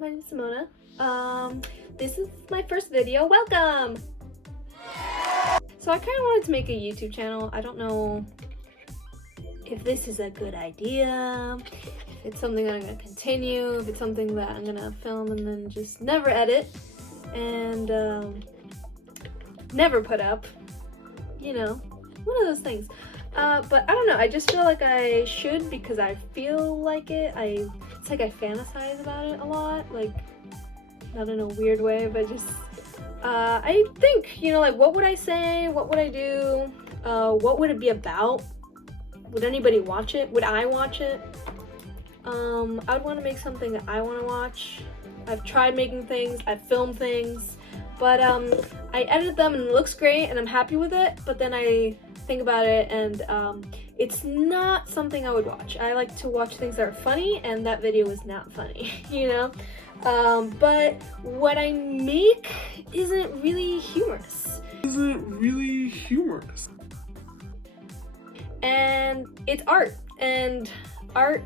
my name is Simona. This is my first video. Welcome! So I kind of wanted to make a YouTube channel. I don't know if this is a good idea, if it's something that I'm going to continue, if it's something that I'm going to film and then just never edit and never put up. You know, one of those things. But I don't know, I just feel like I should because I feel like it. It's like I fantasize about it a lot, like, not in a weird way, but just, I think, you know, like, what would I say? What would I do? What would it be about? Would anybody watch it? Would I watch it? I would want to make something that I want to watch. I've tried making things, I've filmed things, but I edited them and it looks great and I'm happy with it, but then I think about it and it's not something I would watch. I like to watch things that are funny, and that video was not funny, you know? But what I make isn't really humorous. And it's art, and art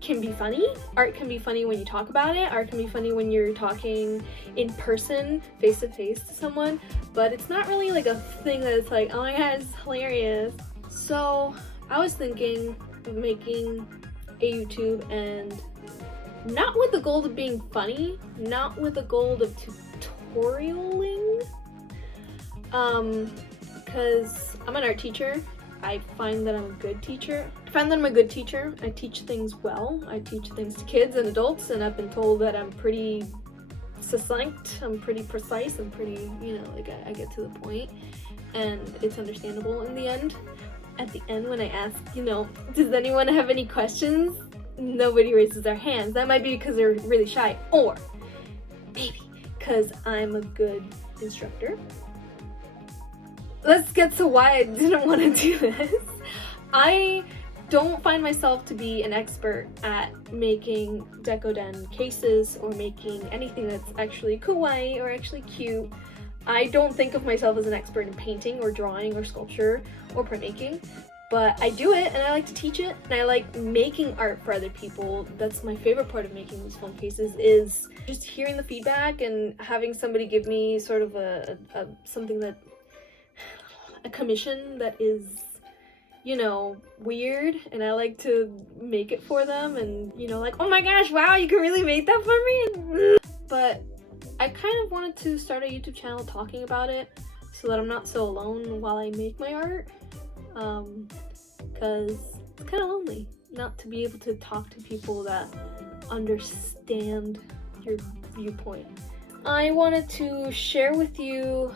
can be funny. Art can be funny when you talk about it. Art can be funny when you're talking in person, face to face to someone, but it's not really like a thing that it's like, oh my god, it's hilarious. So I was thinking of making a YouTube, and not with the goal of being funny, not with the goal of tutorialing, because I'm an art teacher. I find that I'm a good teacher. I teach things well. I teach things to kids and adults, and I've been told that I'm pretty succinct, I'm pretty precise, I'm pretty, you know, like I get to the point, and it's understandable in the end. At the end, when I ask, you know, does anyone have any questions? Nobody raises their hands. That might be because they're really shy, or maybe because I'm a good instructor. Let's get to why I didn't want to do this. I don't find myself to be an expert at making decoden cases or making anything that's actually kawaii or actually cute. I don't think of myself as an expert in painting or drawing or sculpture or printmaking, but I do it and I like to teach it, and I like making art for other people. That's my favorite part of making these phone cases, is just hearing the feedback and having somebody give me sort of a commission that is, you know, weird, and I like to make it for them, and, you know, like, oh my gosh, wow, you can really make that for me? But I kind of wanted to start a YouTube channel talking about it so that I'm not so alone while I make my art, because it's kind of lonely not to be able to talk to people that understand your viewpoint. I wanted to share with you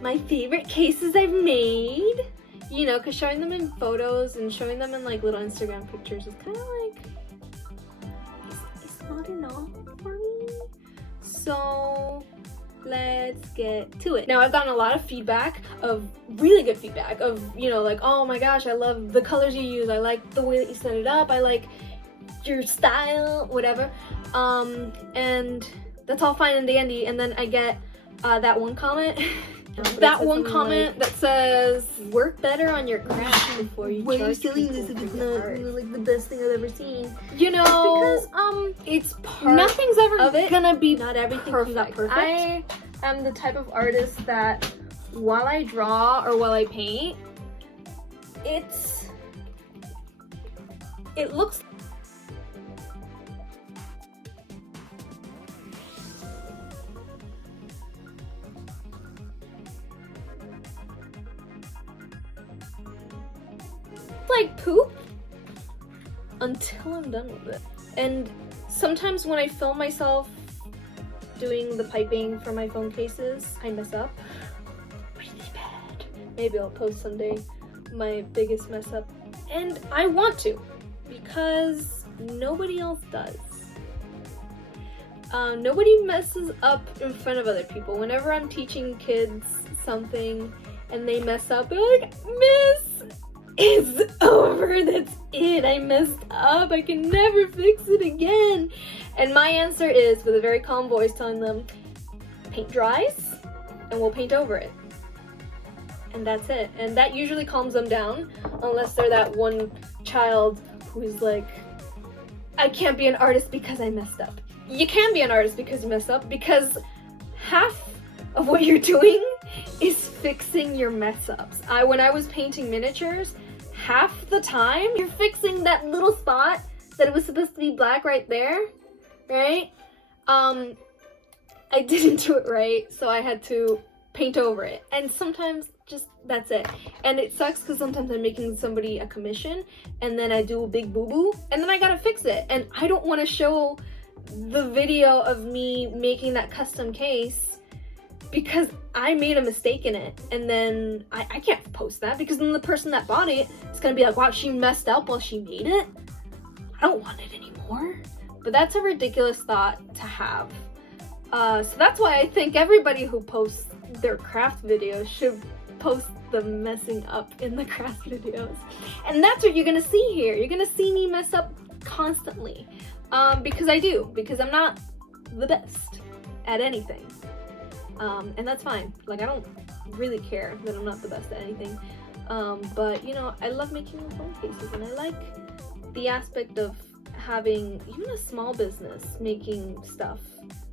my favorite cases I've made, you know, because showing them in photos and showing them in like little Instagram pictures is kind of like, it's not enough for me. So let's get to it. Now, I've gotten a lot of feedback, of really good feedback, of, you know, like, oh my gosh, I love the colors you use, I like the way that you set it up, I like your style, whatever, and that's all fine and dandy, and then I get that one comment that says, work better on your craft before you charge people this if it's not like the best thing I've ever seen. You know, because it's part nothing's ever of it gonna be not everything perfect. I am the type of artist that while I draw or while I paint, it looks like poop until I'm done with it. And sometimes when I film myself doing the piping for my phone cases, I mess up really bad. Maybe I'll post someday my biggest mess up, and I want to because nobody else does. Nobody messes up in front of other people. Whenever I'm teaching kids something and they mess up, they're like, Miss, it's over, that's it, I messed up, I can never fix it again. And my answer is, with a very calm voice, telling them, paint dries and we'll paint over it. And that's it. And that usually calms them down, unless they're that one child who's like, I can't be an artist because I messed up. you can be an artist because you mess up, because half of what you're doing is fixing your mess ups. When I was painting miniatures, half the time you're fixing that little spot that it was supposed to be black right there, right? I didn't do it right, so I had to paint over it. And sometimes just that's it. And it sucks because sometimes I'm making somebody a commission and then I do a big boo-boo and then I gotta fix it. And I don't want to show the video of me making that custom case because I made a mistake in it, and then I can't post that because then the person that bought it is gonna be like, wow, she messed up while she made it. I don't want it anymore. But that's a ridiculous thought to have. So that's why I think everybody who posts their craft videos should post the messing up in the craft videos. And that's what you're gonna see here. You're gonna see me mess up constantly. Because I do, because I'm not the best at anything. And that's fine. Like, I don't really care that I'm not the best at anything. But you know, I love making phone cases, and I like the aspect of having even a small business making stuff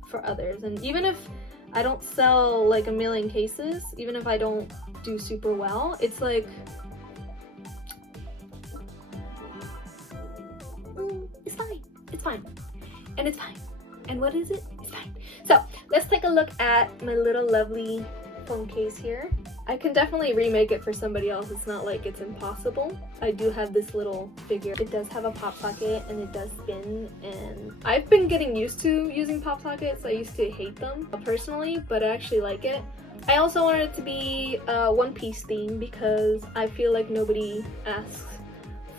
for others. And even if I don't sell like a million cases, even if I don't do super well, it's like, it's fine. It's fine. And it's fine. And what is it? It's fine. So let's take a look at my little lovely phone case here. I can definitely remake it for somebody else. It's not like it's impossible. I do have this little figure. It does have a pop socket and it does spin, and I've been getting used to using pop sockets. I used to hate them personally, but I actually like it. I also wanted it to be a One Piece theme because I feel like nobody asks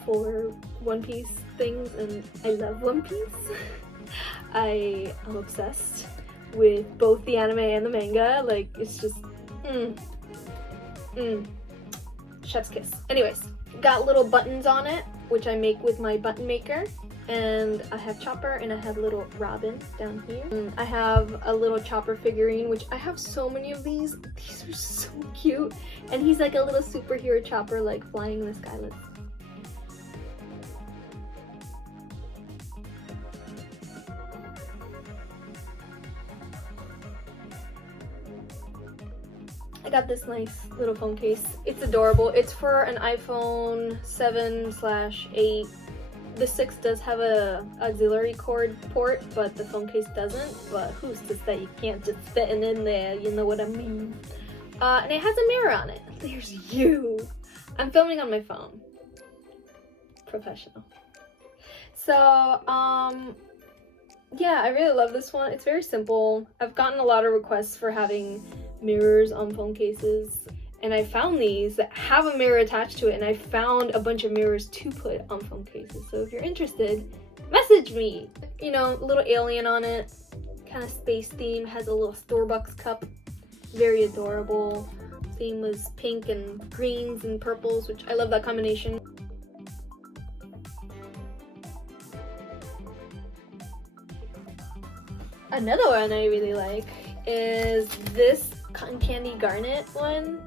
for One Piece things, and I love One Piece. I am obsessed with both the anime and the manga. Like, it's just chef's kiss. Anyways, got little buttons on it, which I make with my button maker, and I have Chopper and I have little Robin down here. I have a little Chopper figurine, which I have so many of these. These are so cute, and he's like a little superhero Chopper, like flying in the sky. I got this nice little phone case. It's adorable. It's for an iPhone 7/8. The 6 does have a auxiliary cord port, but the phone case doesn't. But who's to say you can't just fit it in there, you know what I mean? And it has a mirror on it. There's you. I'm filming on my phone. Professional. So, yeah, I really love this one. It's very simple. I've gotten a lot of requests for having mirrors on phone cases, and I found these that have a mirror attached to it, and I found a bunch of mirrors to put on phone cases. So if you're interested, message me. You know, a little alien on it, kind of space theme, has a little Starbucks cup, very adorable. Theme was pink and greens and purples, which I love that combination. Another one I really like is this cotton candy garnet one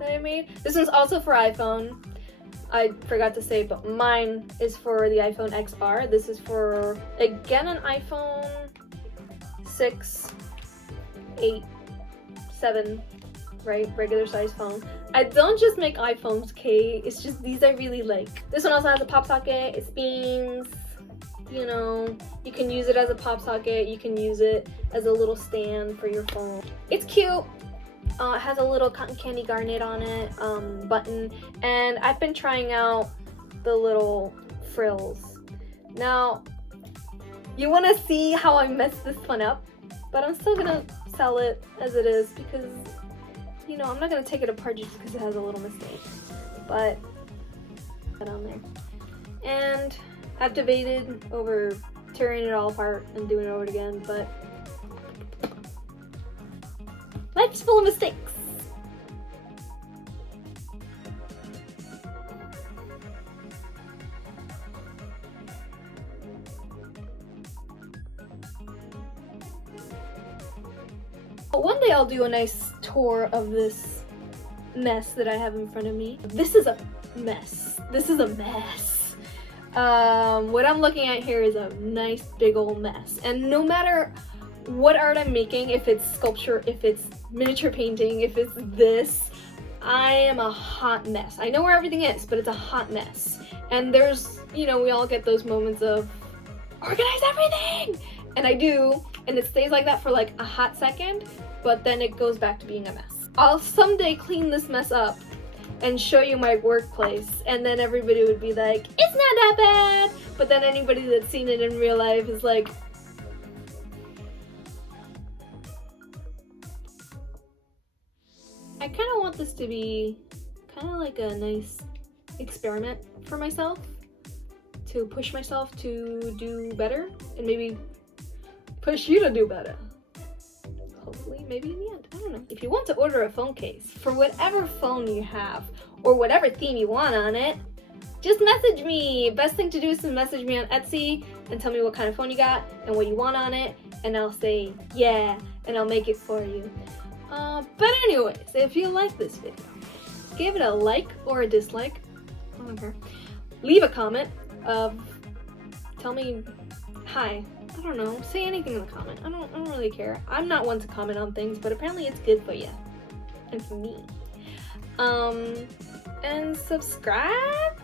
that I made. This one's also for iPhone. I forgot to say, but mine is for the iPhone XR. This is for, again, an iPhone 6, 8, 7, right? Regular size phone. I don't just make iPhones, okay? It's just these I really like. This one also has a pop socket. It spins. You know, you can use it as a pop socket. You can use it as a little stand for your phone. It's cute. It has a little cotton candy garnet on it, button, and I've been trying out the little frills. Now, you want to see how I messed this one up, but I'm still gonna sell it as it is because, you know, I'm not gonna take it apart just because it has a little mistake. But put on there, and I've debated over tearing it all apart and doing it over again, but life's full of mistakes. One day I'll do a nice tour of this mess that I have in front of me. This is a mess. This is a mess. What I'm looking at here is a nice big old mess. And no matter what art I'm making, if it's sculpture, if it's miniature painting, if it's this, I am a hot mess. I know where everything is, but it's a hot mess. And there's, you know, we all get those moments of organize everything! And I do, and it stays like that for like a hot second, but then it goes back to being a mess. I'll someday clean this mess up and show you my workplace, and then everybody would be like, it's not that bad! But then anybody that's seen it in real life is like, I kind of want this to be kind of like a nice experiment for myself, to push myself to do better, and maybe push you to do better. Hopefully, maybe in the end, I don't know. If you want to order a phone case for whatever phone you have, or whatever theme you want on it, just message me. Best thing to do is to message me on Etsy and tell me what kind of phone you got and what you want on it, and I'll say yeah, and I'll make it for you. But anyways, if you like this video, give it a like or a dislike. I don't care. Leave a comment. Tell me hi. I don't know. Say anything in the comment. I don't really care. I'm not one to comment on things, but apparently it's good for you and for me. And subscribe.